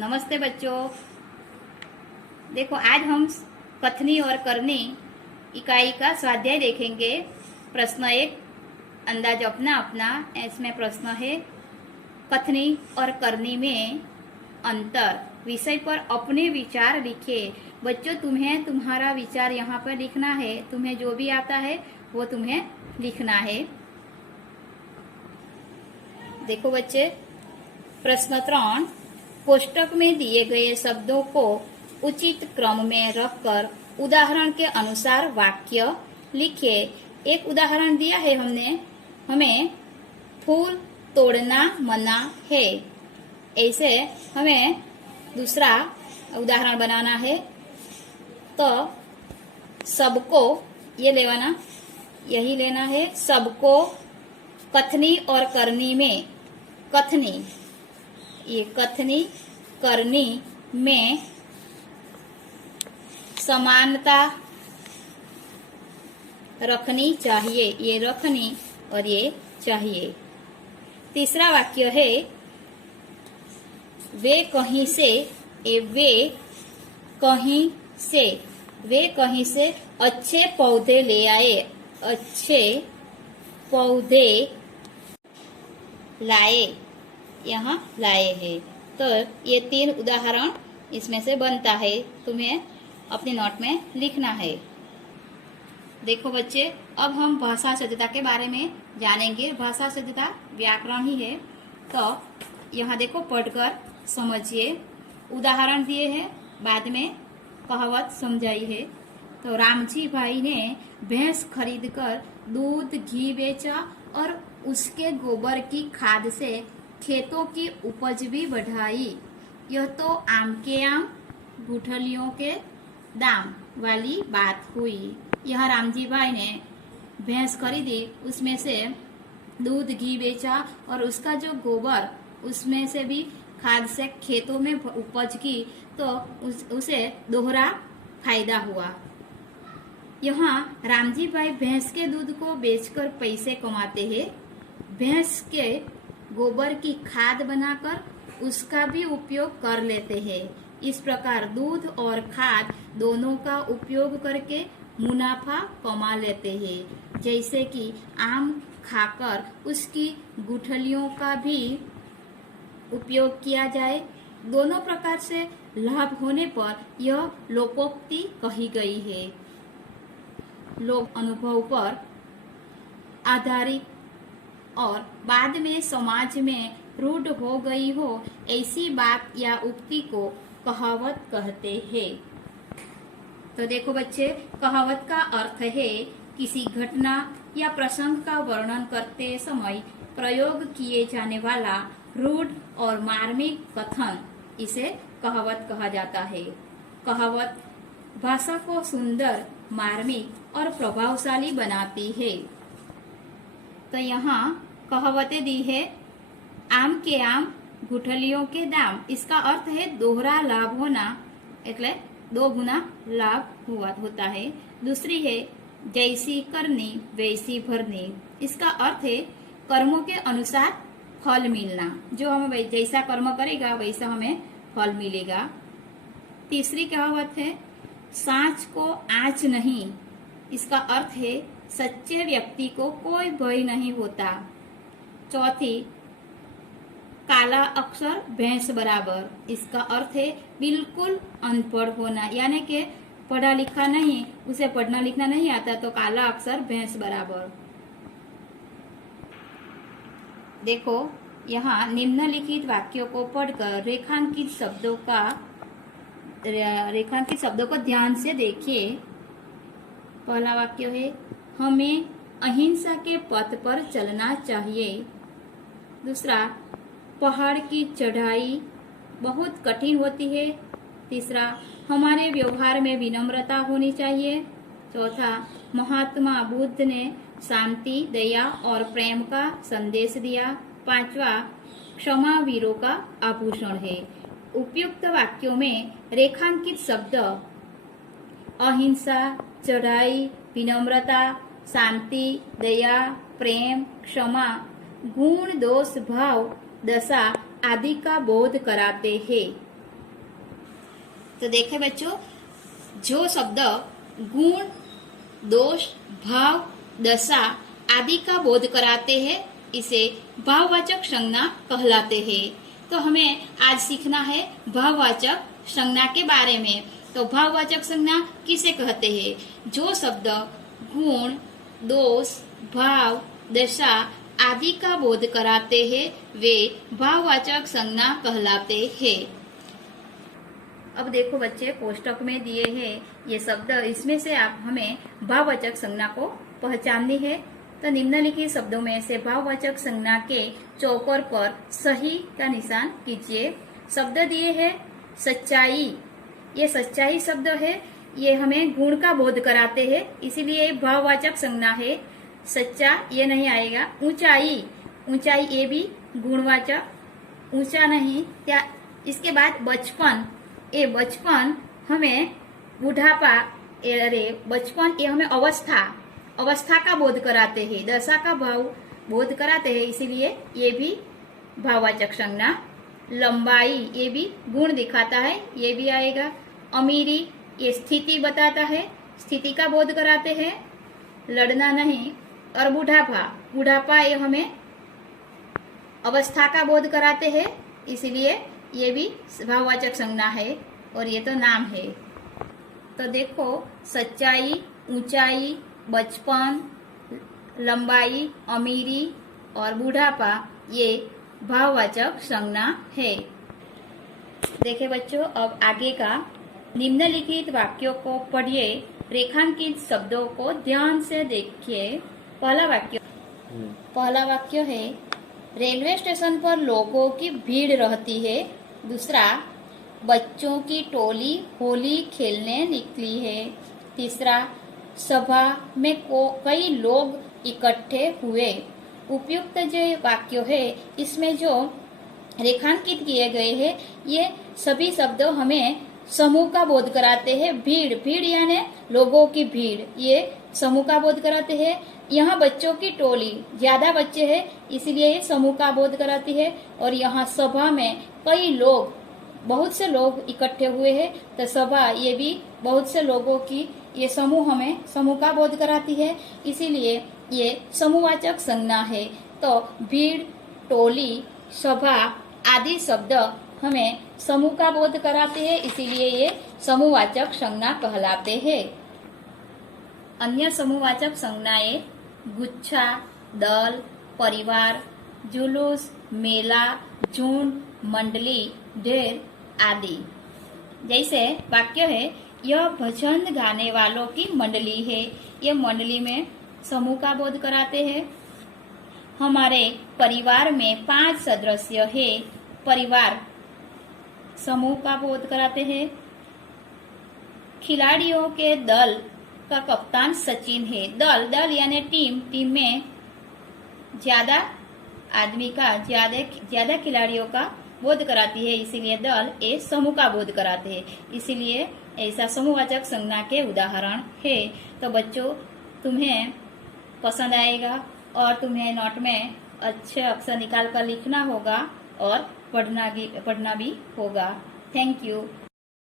नमस्ते बच्चों। देखो आज हम कथनी और करनी इकाई का स्वाध्याय देखेंगे। प्रश्न एक, अंदाज अपना अपना। इसमें प्रश्न है कथनी और करनी में अंतर। विषय पर अपने विचार लिखे। बच्चों तुम्हें तुम्हारा विचार यहाँ पर लिखना है। तुम्हें जो भी आता है वो तुम्हें लिखना है। देखो बच्चे, प्रश्न 3, कोष्टक में दिए गए शब्दों को उचित क्रम में रखकर उदाहरण के अनुसार वाक्य लिखिए। एक उदाहरण दिया है हमें फूल तोड़ना मना है। ऐसे हमें दूसरा उदाहरण बनाना है। तो सबको यही लेना है। सबको कथनी और करनी में कथनी करनी में समानता रखनी चाहिए। ये रखनी और ये चाहिए। तीसरा वाक्य है वे कहीं से अच्छे पौधे ले आए। अच्छे पौधे लाए, यहाँ लाए हैं। तो ये 3 उदाहरण इसमें से बनता है। तुम्हें अपने नोट में लिखना है। देखो बच्चे, अब हम भाषा शुद्धता के बारे में जानेंगे। भाषा शुद्धता व्याकरण ही है। तो यहाँ देखो, पढ़कर समझिए। उदाहरण दिए हैं, बाद में कहावत समझाई है। तो रामजी भाई ने भैंस खरीदकर दूध घी बेचा और उसके गोबर की खाद से खेतों की उपज भी बढ़ाई। यह तो आम के आम गुठलियों के दाम वाली बात हुई। यह रामजी भाई ने भैंस खरीदी, उसमें से दूध घी बेचा और उसका जो गोबर उसमें से भी खाद से खेतों में उपज की, तो उसे दोहरा फायदा हुआ। यहाँ रामजी भाई भैंस के दूध को बेचकर पैसे कमाते हैं। भैंस के गोबर की खाद बनाकर उसका भी उपयोग कर लेते हैं। इस प्रकार दूध और खाद दोनों का उपयोग करके मुनाफा कमा लेते हैं। जैसे कि आम खाकर उसकी गुठलियों का भी उपयोग किया जाए। दोनों प्रकार से लाभ होने पर यह लोकोक्ति कही गई है। लोक अनुभव पर आधारित और बाद में समाज में रूढ़ हो गई हो, ऐसी बात या उक्ति को कहावत कहते हैं। तो देखो बच्चे, कहावत का अर्थ है किसी घटना या प्रसंग का वर्णन करते समय प्रयोग किए जाने वाला रूढ़ और मार्मिक कथन। इसे कहावत कहा जाता है। कहावत भाषा को सुंदर, मार्मिक और प्रभावशाली बनाती है। तो यहाँ कहावतें दी है, आम के आम गुठलियों के दाम। इसका अर्थ है दोहरा लाभ होना, એટલે 2 गुना लाभ होता है। दूसरी है जैसी करनी वैसी भरनी। इसका अर्थ है कर्मों के अनुसार फल मिलना। जो हम जैसा कर्म करेगा वैसा हमें फल मिलेगा। तीसरी कहावत है सांच को आँच नहीं। इसका अर्थ है सच्चे व्यक्ति को कोई भय नहीं होता। चौथी, काला अक्षर भैंस बराबर। इसका अर्थ है बिल्कुल अनपढ़ होना, यानी कि पढ़ा लिखा नहीं, उसे पढ़ना लिखना नहीं आता, तो काला अक्षर भैंस बराबर। देखो, यहाँ निम्नलिखित वाक्यों को पढ़कर रेखांकित शब्दों को ध्यान से देखिए। पहला वाक्य है हमें अहिंसा के पथ पर चलना चाहिए। दूसरा, पहाड़ की चढ़ाई बहुत कठिन होती है। तीसरा, हमारे व्यवहार में विनम्रता होनी चाहिए। चौथा, महात्मा बुद्ध ने शांति, दया और प्रेम का संदेश दिया। पांचवा, क्षमा वीरों का आभूषण है। उपयुक्त वाक्यों में रेखांकित शब्द अहिंसा, चढ़ाई, विनम्रता, शांति, दया, प्रेम, क्षमा गुण, दोष, भाव, दशा आदि का बोध कराते हैं। तो देखे बच्चों, जो शब्द गुण, दोष, भाव, दशा आदि का बोध कराते हैं इसे भाववाचक संज्ञा कहलाते हैं। तो हमें आज सीखना है भाववाचक संज्ञा के बारे में। तो भाववाचक संज्ञा किसे कहते हैं? जो शब्द गुण, दोष, भाव, दशा आदि का बोध कराते हैं वे भाववाचक संज्ञा कहलाते हैं। अब देखो बच्चे, कोष्टक में दिए हैं ये शब्द, इसमें से आप हमें भाववाचक संज्ञा को पहचाननी है। तो निम्नलिखित शब्दों में से भाववाचक संज्ञा के चौकोर पर सही का निशान कीजिए। शब्द दिए हैं सच्चाई, ये सच्चाई शब्द है, ये हमें गुण का बोध कराते हैं, इसीलिए भाववाचक संज्ञा है। सच्चा ये नहीं आएगा। ऊंचाई, ऊंचाई ये भी गुणवाचक, ऊंचा नहीं। क्या इसके बाद बचपन, ये बचपन हमें बुढ़ापा, अरे बचपन ये हमें अवस्था, अवस्था का बोध कराते हैं, दशा का भाव बोध कराते हैं, इसीलिए ये भी भाववाचक संज्ञा। लंबाई ये भी गुण दिखाता है, ये भी आएगा। अमीरी ये स्थिति बताता है, स्थिति का बोध कराते हैं, लड़ना नहीं। और बुढ़ापा, बुढ़ापा ये हमें अवस्था का बोध कराते हैं, इसलिए ये भी भाववाचक संज्ञा है और ये तो नाम है। तो देखो, सच्चाई, ऊंचाई, बचपन, लंबाई, अमीरी और बुढ़ापा ये भाववाचक संज्ञा है। देखे बच्चों, अब आगे का निम्नलिखित वाक्यों को पढ़िए, रेखांकित शब्दों को ध्यान से देखिए। पहला वाक्य है रेलवे स्टेशन पर लोगों की भीड़ रहती है। दूसरा, बच्चों की टोली होली खेलने निकली है। तीसरा, सभा में कई लोग इकट्ठे हुए। उपयुक्त जो वाक्य है इसमें जो रेखांकित किए गए हैं ये सभी शब्द हमें समूह का बोध कराते हैं। भीड़, भीड़ यानी लोगों की भीड़, ये समूह का बोध कराते हैं। यहाँ बच्चों की टोली, ज्यादा बच्चे हैं इसलिए ये समूह का बोध कराती है। और यहाँ सभा में कई लोग, बहुत से लोग इकट्ठे हुए हैं, तो सभा ये भी बहुत से लोगों की, ये समूह हमें समूह का बोध कराती है, इसीलिए ये समूहवाचक संज्ञा है। तो भीड़, टोली, सभा आदि शब्द हमें समूह का बोध कराते हैं, इसीलिए ये समूहवाचक संज्ञा कहलाते हैं। अन्य समूहवाचक संज्ञाएं गुच्छा, दल, परिवार, जुलूस, मेला, झुंड, मंडली, ढेर आदि। जैसे वाक्य है यह भजन गाने वालों की मंडली है, ये मंडली में समूह का बोध कराते हैं। हमारे परिवार में 5 सदस्य है, परिवार समूह का बोध कराते हैं। खिलाड़ियों के दल का कप्तान सचिन है। दल, दल यानी टीम, टीम में ज्यादा आदमी का, ज्यादा खिलाड़ियों का बोध कराती है, इसीलिए दल ये समूह का बोध कराते हैं, इसीलिए ऐसा समूहवाचक संज्ञा के उदाहरण है। तो बच्चों, तुम्हें पसंद आएगा और तुम्हें नोट में अच्छे अक्षर निकाल कर लिखना होगा और पढ़ना भी होगा। Thank you.